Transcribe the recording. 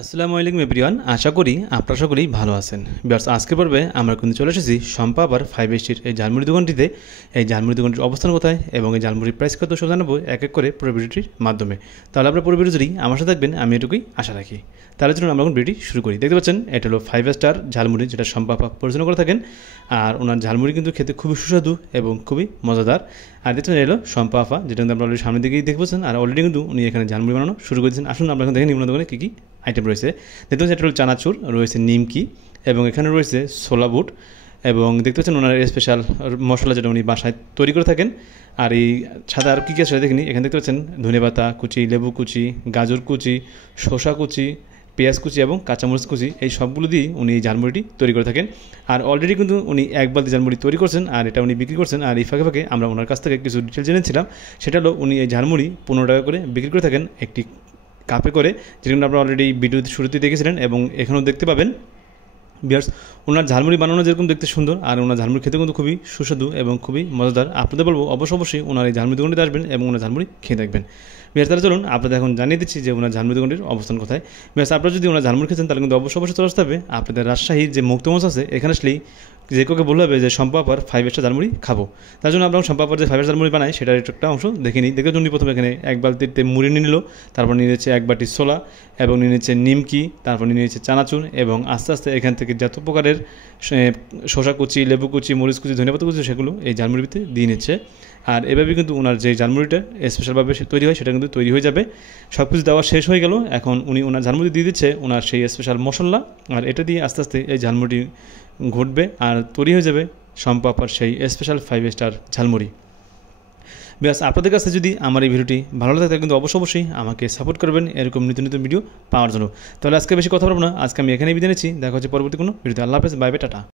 আসসালামু আলাইকুম এভরিওয়ান, আশা করি আপনারা সকলেই ভালো আছেন। ভিউয়ার্স, আজকের পর্বে আমরা কিন্তু চলে এসেছি শম্পা আবার 5 স্ট্রিট এই ঝালমুড়ি দোকানটিতে। এই ঝালমুড়ি দোকানটির অবস্থান কোথায় এবং এই ঝালমুড়ির প্রাইস কত সব জানাবো এক এক করে পুরো ভিডিওটির মাধ্যমে। তাহলে আপনারা পুরো ভিডিও যদি আমার সাথে থাকবেন, আমি এটুকুই আশা রাখি। তাহলে চলুন আমরা এখন ভিডিওটি শুরু করি। দেখতে পাচ্ছেন এটা হলো 5 স্টার ঝালমুড়ি, যেটা শম্পা আপা পরিচালনা করে থাকেন। আর ওনার ঝালমুড়ি কিন্তু খেতে খুবই সুস্বাদু এবং খুবই মজাদার। আর দেখতে পাচ্ছেন এলো শম্পা আপা, যেটা কিন্তু আপনারা অলরেডি সামনের দিকেই দেখতে পাচ্ছেন। আর অলরেডি কিন্তু উনি এখানে ঝালমুড়ি বানানো শুরু করেছেন। আসুন আমরা এখন দেখেন নিম্ন দোকানে কী কী আইটেম রয়েছে। দেখতে পাচ্ছেন এটা হলো চানাচুর, রয়েছে নিমকি এবং এখানে রয়েছে ছোলা বুট এবং দেখতে পাচ্ছেন ওনার স্পেশাল মশলা যেটা উনি বাসায় তৈরি করে থাকেন। আর এই সাথে আর কী কী আছে দেখিনি। এখানে দেখতে পাচ্ছেন ধনেপাতা কুচি, লেবু কুচি, গাজর কুচি, শসা কুচি, পেঁয়াজ কুচি এবং কাঁচামরিচ কুচি, এই সবগুলো দিয়ে উনি এই ঝালমুড়িটি তৈরি করে থাকেন। আর অলরেডি কিন্তু উনি এক বালতি ঝালমুড়ি তৈরি করছেন আর এটা উনি বিক্রি করছেন। আর এই ফাঁকে ফাঁকে আমরা ওনার কাছ থেকে কিছু ডিটেল জেনেছিলাম। সেটা হলো উনি এই ঝালমুড়ি 15 টাকা করে বিক্রি করে থাকেন একটি কাপে করে, যেটা আপনারা অলরেডি ভিডিওতে শুরুতেই দেখেছিলেন এবং এখানেও দেখতে পাবেন। ভিউয়ার্স, ওনার ঝালমুড়ি বানানো যেরকম দেখতে সুন্দর, আর ওনার ঝালমুড়ি খেতে কিন্তু খুবই সুস্বাদু এবং খুবই মজাদার। আপনাদের বলবো অবশ্যই ওনার এই ঝালমুড়ি দোকানটিতে আসবেন এবং ওনার ঝালমুড়ি খেয়ে দেখবেন। ভিউয়ার্স, তাহলে চলুন আপনাদের এখন জানিয়ে দিচ্ছি যে ওনার ঝালমুড়ি দোকানটির অবস্থান কোথায়। ভিউয়ার্স, আপনারা যদি ওনার ঝালমুড়ি খেতেন তাহলে কিন্তু অবশ্যই চলে আসতে হবে আপনাদের রাজশাহীর যে মুক্তমঞ্চ আছে, এখানে আসলেই যে কাউকে বলতে হবে যে শম্পা আপার 5 স্টার ঝালমুড়ি খাবো। তার জন্য আমরা শম্পা আপার যে 5 স্টার ঝালমুড়ি বানাই সেটার একটা অংশ দেখে নিই। দেখে উনি প্রথমে এখানে এক বালতিতে মুড়ি নিয়ে নিল, তারপর নিয়ে নিচ্ছে এক বাটি ছোলা এবং নিয়ে নিচ্ছে নিমকি, তারপর নিয়ে নিচ্ছে চানাচুর এবং আস্তে আস্তে এখান থেকে যত প্রকারের শসা কুচি, লেবু কুচি, মরিচ কুচি, ধনেপাতা কুচি সেগুলো এই ঝালমুড়ির ভিতরে দিয়ে নিচ্ছে। আর এভাবে কিন্তু ওনার যে ঝালমুড়িটা স্পেশালভাবে তৈরি হয় সেটা কিন্তু তৈরি হয়ে যাবে। সব কিছু দেওয়া শেষ হয়ে গেল, এখন উনি ওনার ঝালমুড়ি দিয়ে দিচ্ছে ওনার সেই স্পেশাল মশলা। আর এটা দিয়ে আস্তে আস্তে এই ঝালমুড়ি ঘটবে আর তৈরি হয়ে যাবে শম্পা আপার সেই স্পেশাল 5 স্টার ঝালমুড়ি। ব্যাস, আপনাদের কাছে যদি আমার এই ভিডিওটি ভালো লাগে তাহলে কিন্তু অবশ্যই আমাকে সাপোর্ট করবেন এরকম নিত্য নতুন ভিডিও পাওয়ার জন্য। তাহলে আজকে বেশি কথা বলবো না, আজকে আমি এখানেই বিদায় নিচ্ছি। দেখা হচ্ছে পরবর্তী কোনো ভিডিওতে। আল্লাহ হাফেজ, বাই বাই, টাটা।